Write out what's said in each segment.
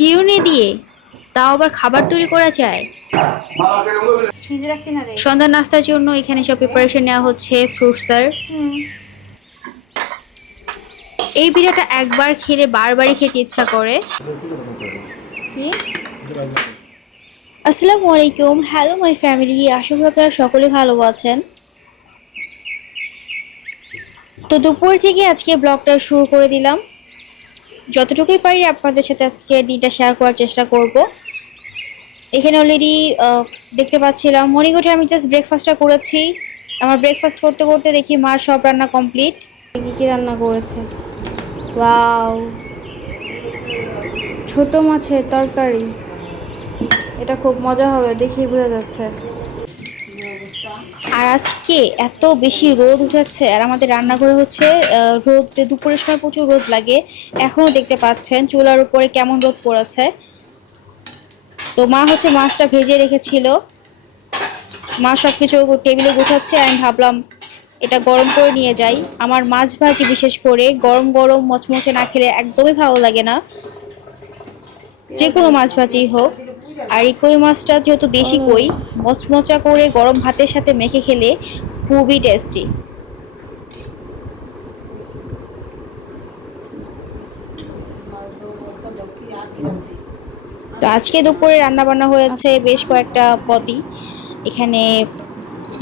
চিরুনি দিয়ে তাও আবার খাবার তৈরি করা যায়। সন্ধ্যা নাস্তার জন্য এখানে সব প্রিপারেশন নেওয়া হচ্ছে ফ্রুটসের এই পিঠাটা একবার খেলে বারবারই খেতে ইচ্ছা করে। আসসালামু আলাইকুম। হ্যালো মাই ফ্যামিলি আশা করি আপনারা সকলে ভালো আছেন। তো দুপুর থেকে আজকে ব্লগটা শুরু করে দিলাম। যতটুকুই পারি আপনাদের সাথে আজকে দিনটা শেয়ার করার চেষ্টা করব। এখানে অলরেডি দেখতে পাচ্ছিলাম মর্নিং উঠে আমি জাস্ট ব্রেকফাস্টটা করেছি। আমার ব্রেকফাস্ট করতে করতে দেখি মার সব রান্না কমপ্লিট কী কি রান্না করেছে? ওয়াও। ছোট মাছের তরকারি। এটা খুব মজা হবে, দেখেই বোঝা যাচ্ছে। আর আজকে এত বেশি রোদ উঠেছে, আর আমাদের রান্নাঘরে হচ্ছে রোদ, দুপুরের সময় প্রচুর রোদ লাগে। এখনও দেখতে পাচ্ছেন চুলার উপরে কেমন রোদ পড়েছে। তো মা হচ্ছে মাছটা ভেজে রেখেছিল। মা সব কিছু টেবিলে গুছাচ্ছে, আমি ভাবলাম এটা গরম করে নিয়ে যাই। আমার মাছ ভাজি বিশেষ করে গরম গরম মচমচে না খেলে একদমই ভালো লাগে না। যে কোনো মাছ ভাজি হোক। আর এই কই মাছটা যেহেতু দেশি কই, মচমচা করে গরম ভাতের সাথে মেখে খেলে খুবই টেস্টি তো আজকে দুপুরে রান্না বান্না হয়েছে বেশ কয়েকটা পদই এখানে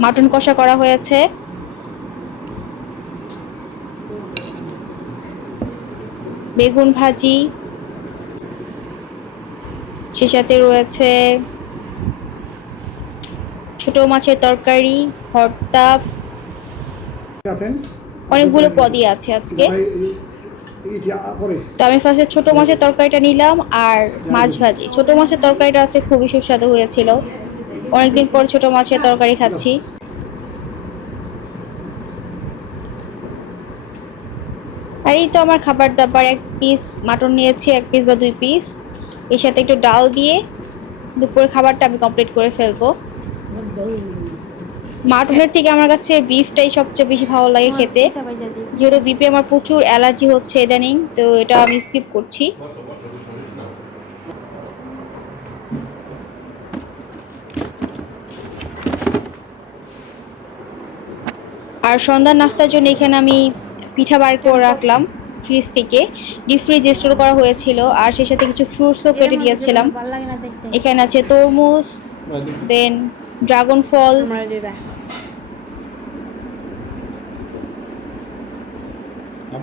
মাটন কষা করা হয়েছে। বেগুন ভাজি সে সাথে রয়েছে ছোট মাছের তরকারি ভর্তা। অনেকগুলো পদই আছে আজকে। তো আমি ফার্স্টে ছোট মাছের তরকারিটা নিলাম আর মাছ ভাজি। ছোট মাছের তরকারিটা আছে খুবই সুস্বাদু হয়েছিল। অনেকদিন পর ছোট মাছের তরকারি খাচ্ছি। আর এই তো আমার খাবার দাবার এক পিস মাটন নিয়েছি এক পিস বা দুই পিস এর সাথে একটু ডাল দিয়ে দুপুরের খাবারটা আমি কমপ্লিট করে ফেলব। মাটনের থেকে আমার কাছে বিফটাই সবচেয়ে বেশি ভালো লাগে খেতে। যেহেতু বিপে আমার প্রচুর অ্যালার্জি হচ্ছে ইদানিং তো এটা আমি স্কিপ করছি। আর সন্ধ্যার নাস্তার জন্য এখানে আমি পিঠা বার করে রাখলাম। ফ্রিজ থেকে। ডিপ ফ্রিজ স্টোর করা হয়েছিল। আর সেই সাথে কিছু ফ্রুটসও কেটে দিয়েছিলাম। এখানে আছে তরমুজ দেন ড্রাগন ফল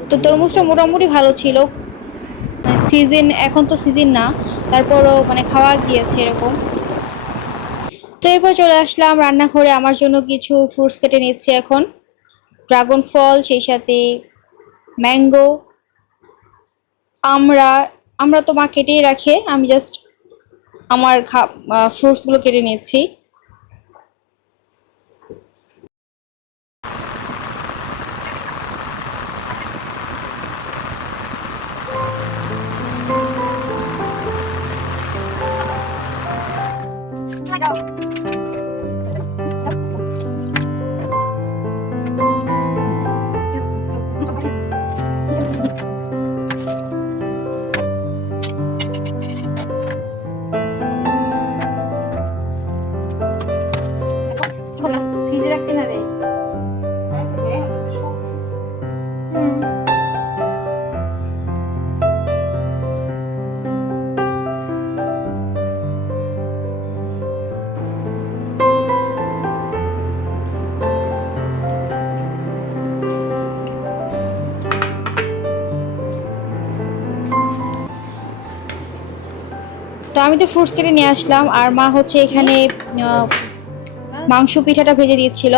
তো তরমুজটা মোটামুটি ভালো ছিল। সিজন এখন তো সিজন না। তারপরও মানে খাওয়া গিয়েছে এরকম। তো এরপর চলে আসলাম রান্নাঘরে। আমার জন্য কিছু ফ্রুটস কেটে নিচ্ছে এখন। ড্রাগন ফল সেই সাথে ম্যাঙ্গো আমরা আমরা তো মা কেটেই রাখে আমি জাস্ট আমার খা ফ্রুটসগুলো কেটে নিচ্ছি। তো আমি তো ফ্রুটস কেটে নিয়ে আসলাম, আর মা হচ্ছে এখানে মাংস পিঠাটা ভেজে দিচ্ছিল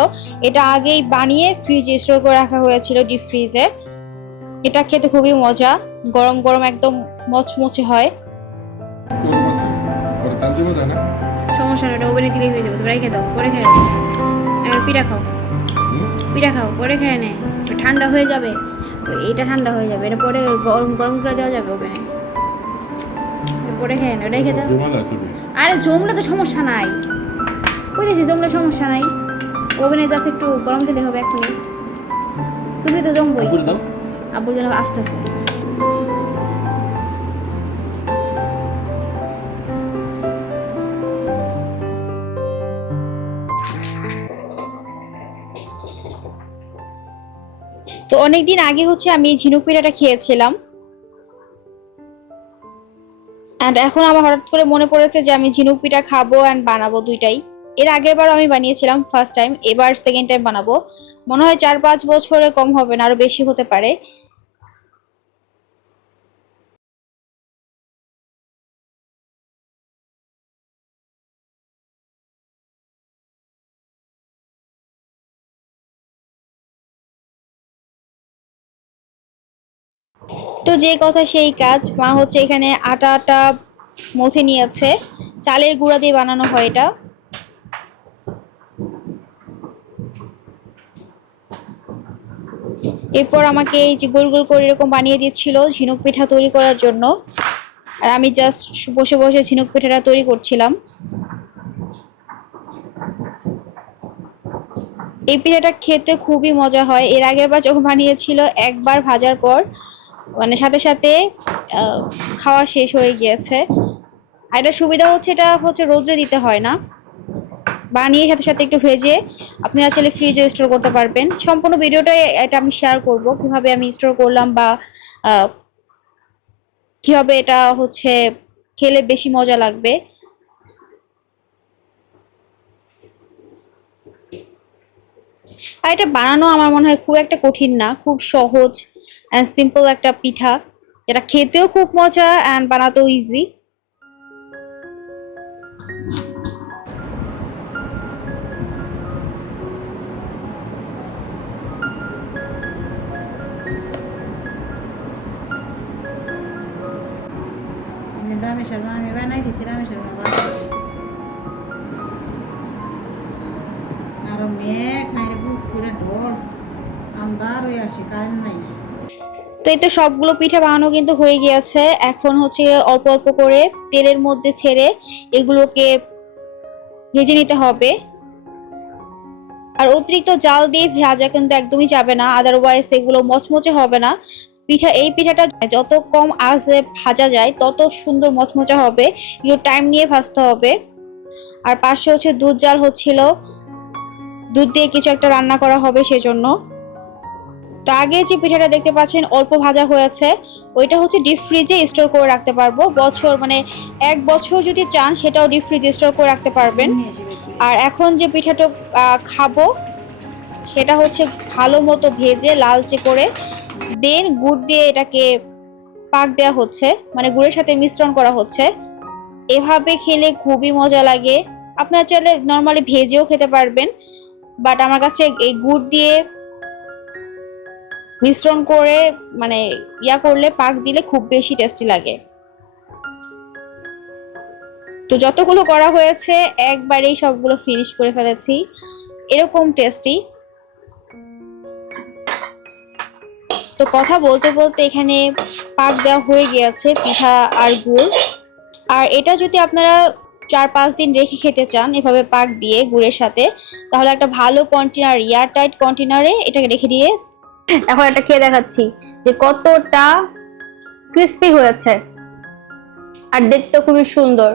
এটা আগেই বানিয়ে ফ্রিজে স্টোর করে রাখা হয়েছিল ডিপ ফ্রিজে এটা খেতে খুবই মজা, গরম গরম একদম মচমচে হয়। সমস্যা ওভেনে হয়ে যাবে পরে খেয়ে পিঠা খাও। পিঠা খাও, পরে খেয়ে নে। ঠান্ডা হয়ে যাবে এটা ঠান্ডা হয়ে যাবে, এটা পরে গরম গরম করে দেওয়া যাবে ওভেনে ওটা খেয়ে ওটাই খেতে আরে জমলে তো সমস্যা নাই। বুঝেছি জমলে সমস্যা নাই। ওভেনে যাচ্ছে একটু গরম দিলে হবে এক মিনিট। তুমি তো জমবই। আব্বুর যেন আসতেছে। তো অনেক দিন আগে হচ্ছে আমি ঝিনুক পিঠাটা খেয়েছিলাম। অ্যান্ড এখন আমার হঠাৎ করে মনে পড়েছে যে আমি ঝিনুক পিঠা খাব অ্যান্ড বানাবো দুইটাই। এর আগের বার আমি বানিয়েছিলাম ফার্স্ট টাইম এবার সেকেন্ড টাইম বানাবো। মনে হয় চার পাঁচ বছরে কম হবে না, আরও বেশি হতে পারে। তো যে কথা সেই কাজ। মা হচ্ছে এখানে আটা আটা মথে নিয়েছে। চালের গুঁড়া দিয়ে বানানো হয় এটা। এরপর আমাকে এই যে গোল গোল করে এরকম বানিয়ে দিচ্ছিল ঝিনুক পিঠা তৈরি করার জন্য। আর আমি জাস্ট বসে বসে ঝিনুক পিঠাটা তৈরি করছিলাম। এই পিঠাটা খেতে খুবই মজা হয়। এর আগের বার যখন বানিয়েছিল, একবার ভাজার পর মানে সাথে সাথে খাওয়া শেষ হয়ে গিয়েছে। আর এটা সুবিধা হচ্ছে, এটা হচ্ছে রোদ্রে দিতে হয় না। বানিয়ে সাথে সাথে একটু ভেজে আপনারা চাইলে ফ্রিজে স্টোর করতে পারবেন। সম্পূর্ণ ভিডিওটাই এটা আমি শেয়ার করব, কীভাবে আমি স্টোর করলাম বা কীভাবে এটা হচ্ছে খেলে বেশি মজা লাগবে। আর এটা বানানো আমার মনে হয় খুব একটা কঠিন না, খুব সহজ। অ্যান্ড সিম্পল একটা পিঠা, যেটা খেতেও খুব মজা অ্যান্ড বানাতেও ইজি রামেশ্বর আমি বানাই দিছি রামেশ্বর আর মেয়ে খাইরে বুক করে ঢোল। আন্দার হয়ে আসে কারেন্ট নাই। তো এই তো সবগুলো পিঠা বানানো কিন্তু হয়ে গিয়েছে। এখন হচ্ছে অল্প অল্প করে তেলের মধ্যে ছেড়ে এগুলোকে ভেজে নিতে হবে। আর অতিরিক্ত জাল দিয়ে ভাজা কিন্তু একদমই যাবে না আদারওয়াইজ এগুলো মচমচে হবে না। পিঠা, এই পিঠাটা যত কম আঁচে ভাজা যায়, তত সুন্দর মচমচা হবে, একটু টাইম নিয়ে ভাজতে হবে। আর পাশে হচ্ছে দুধ জাল হচ্ছিল। দুধ দিয়ে কিছু একটা রান্না করা হবে সেজন্য। তো আগে যে পিঠাটা দেখতে পাচ্ছেন অল্প ভাজা হয়েছে, ওইটা হচ্ছে ডিপ ফ্রিজে স্টোর করে রাখতে পারব। বছর মানে এক বছর যদি চান, সেটাও ডিপ ফ্রিজে স্টোর করে রাখতে পারবেন। আর এখন যে পিঠাটা খাব, সেটা হচ্ছে ভালো মতো ভেজে লালচে করে দেন গুড় দিয়ে এটাকে পাক দেওয়া হচ্ছে মানে গুড়ের সাথে মিশ্রণ করা হচ্ছে। এভাবে খেলে খুবই মজা লাগে। আপনারা চাইলে নর্মালি ভেজেও খেতে পারবেন বাট আমার কাছে এই গুড় দিয়ে মিশ্রণ করে মানে ইয়া করলে, পাক দিলে খুব বেশি টেস্টি লাগে। তো যতগুলো করা হয়েছে, একবারেই সবগুলো ফিনিশ করে ফেলেছি। এরকম টেস্টি তো কথা বলতে বলতে এখানে পাক দেওয়া হয়ে গিয়েছে পিঠা আর গুড়। আর এটা যদি আপনারা চার পাঁচ দিন রেখে খেতে চান, এভাবে পাক দিয়ে গুড়ের সাথে, তাহলে একটা ভালো কন্টেনার এয়ার টাইট কন্টেনারে এটাকে রেখে দিয়ে এখন একটা খেয়ে দেখাচ্ছি যে কতটা ক্রিস্পি হয়েছে। আর দেখতে খুবই সুন্দর।